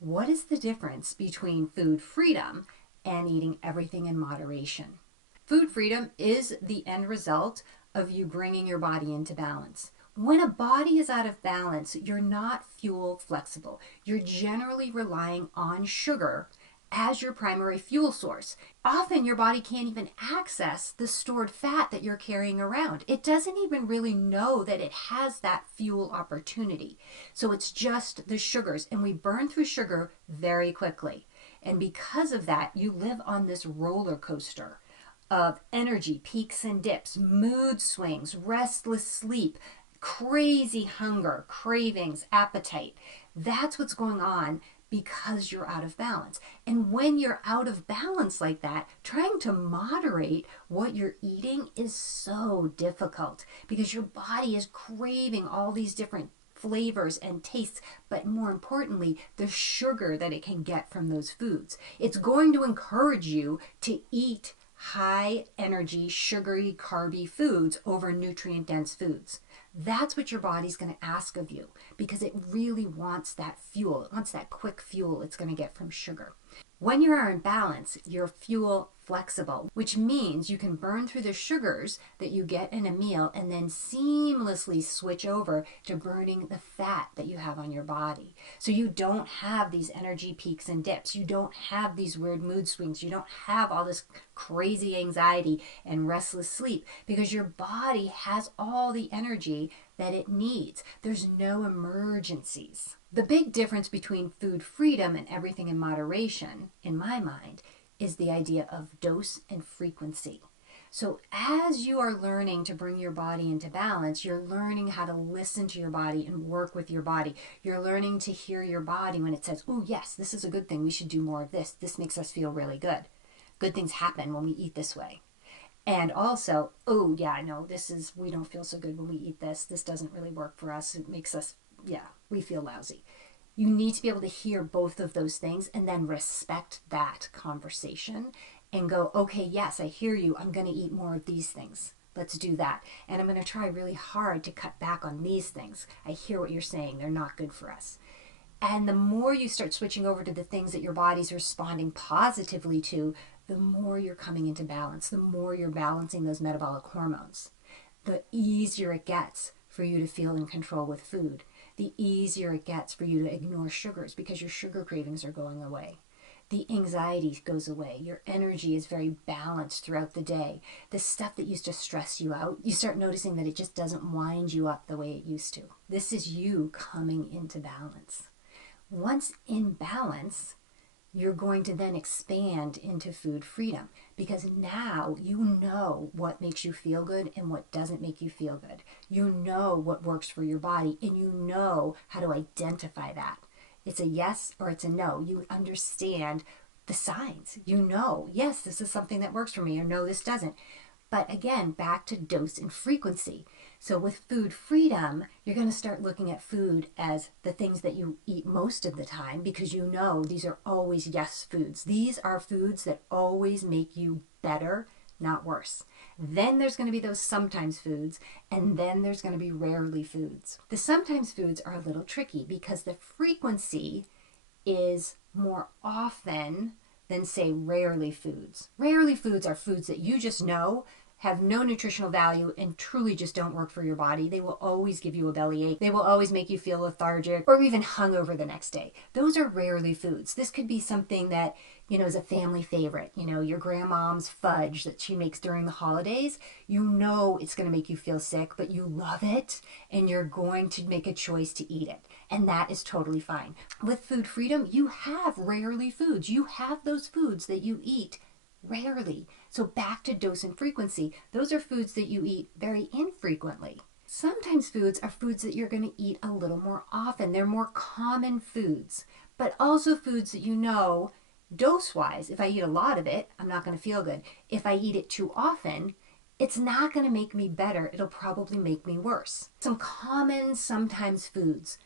What is the difference between food freedom and eating everything in moderation? Food freedom is the end result of you bringing your body into balance. When a body is out of balance, you're not fuel flexible. You're generally relying on sugar as your primary fuel source. Often your body can't even access the stored fat that you're carrying around. It doesn't even really know that it has that fuel opportunity. So it's just the sugars, and we burn through sugar very quickly. And because of that, you live on this roller coaster of energy, peaks and dips, mood swings, restless sleep, crazy hunger, cravings, appetite. That's what's going on because you're out of balance. And when you're out of balance like that, trying to moderate what you're eating is so difficult because your body is craving all these different flavors and tastes, but more importantly, the sugar that it can get from those foods. It's going to encourage you to eat high energy, sugary, carby foods over nutrient dense foods. That's what your body's going to ask of you because it really wants that fuel. It wants that quick fuel it's going to get from sugar. When you are in balance, you're fuel flexible, which means you can burn through the sugars that you get in a meal and then seamlessly switch over to burning the fat that you have on your body. So you don't have these energy peaks and dips. You don't have these weird mood swings. You don't have all this crazy anxiety and restless sleep because your body has all the energy that it needs. There's no emergencies. The big difference between food freedom and everything in moderation, in my mind, is the idea of dose and frequency. So as you are learning to bring your body into balance, you're learning how to listen to your body and work with your body. You're learning to hear your body when it says, oh yes, this is a good thing. We should do more of this. This makes us feel really good. Good things happen when we eat this way. And also, oh yeah, I know we don't feel so good when we eat this. This doesn't really work for us. It makes us, we feel lousy. You need to be able to hear both of those things and then respect that conversation and go, okay, yes, I hear you. I'm going to eat more of these things. Let's do that. And I'm going to try really hard to cut back on these things. I hear what you're saying. They're not good for us. And the more you start switching over to the things that your body's responding positively to, the more you're coming into balance, the more you're balancing those metabolic hormones, the easier it gets for you to feel in control with food, the easier it gets for you to ignore sugars because your sugar cravings are going away. The anxiety goes away. Your energy is very balanced throughout the day. The stuff that used to stress you out, you start noticing that it just doesn't wind you up the way it used to. This is you coming into balance. Once in balance, you're going to then expand into food freedom because now you know what makes you feel good and what doesn't make you feel good. You know what works for your body and you know how to identify that. It's a yes or it's a no. You understand the signs. You know, yes, this is something that works for me or no, this doesn't. But again, back to dose and frequency. So with food freedom, you're going to start looking at food as the things that you eat most of the time because you know these are always yes foods. These are foods that always make you better, not worse. Then there's going to be those sometimes foods, and then there's going to be rarely foods. The sometimes foods are a little tricky because the frequency is more often than, say, rarely foods. Rarely foods are foods that you just know have no nutritional value and truly just don't work for your body. They will always give you a bellyache. They will always make you feel lethargic or even hungover the next day. Those are rarely foods. This could be something that, is a family favorite. Your grandmom's fudge that she makes during the holidays. You know it's going to make you feel sick, but you love it and you're going to make a choice to eat it. And that is totally fine. With food freedom, you have rarely foods. You have those foods that you eat rarely. So back to dose and frequency. Those are foods that you eat very infrequently. Sometimes foods are foods that you're going to eat a little more often. They're more common foods, but also foods that dose-wise, if I eat a lot of it, I'm not going to feel good. If I eat it too often, it's not going to make me better. It'll probably make me worse. Some common sometimes foods: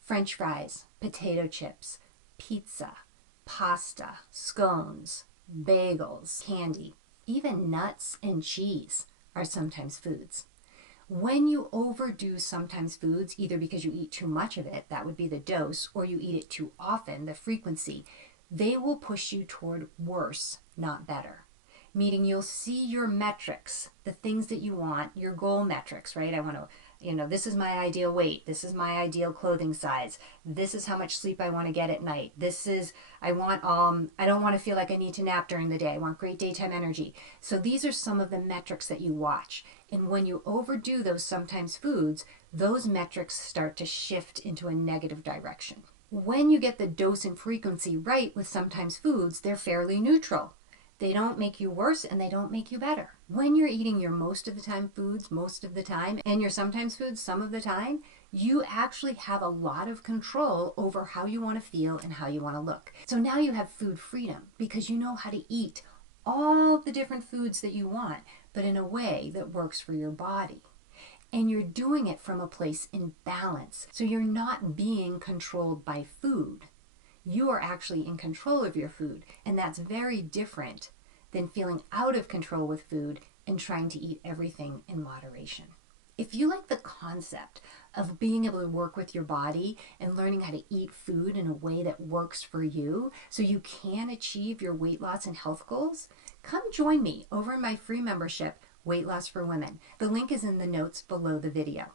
French fries, potato chips, pizza, pasta, scones, bagels, candy, even nuts and cheese are sometimes foods. When you overdo sometimes foods, either because you eat too much of it, that would be the dose, or you eat it too often, the frequency, they will push you toward worse, not better. Meaning you'll see your metrics, the things that you want, your goal metrics, right? I want to, this is my ideal weight. This is my ideal clothing size. This is how much sleep I want to get at night. I don't want to feel like I need to nap during the day. I want great daytime energy. So these are some of the metrics that you watch. And when you overdo those sometimes foods, those metrics start to shift into a negative direction. When you get the dose and frequency right with sometimes foods, they're fairly neutral. They don't make you worse and they don't make you better. When you're eating your most of the time foods most of the time and your sometimes foods some of the time, you actually have a lot of control over how you want to feel and how you want to look. So now you have food freedom because you know how to eat all the different foods that you want, but in a way that works for your body. And you're doing it from a place in balance. So you're not being controlled by food. You are actually in control of your food. And that's very different than feeling out of control with food and trying to eat everything in moderation. If you like the concept of being able to work with your body and learning how to eat food in a way that works for you so you can achieve your weight loss and health goals, come join me over in my free membership, Weight Loss for Women. The link is in the notes below the video.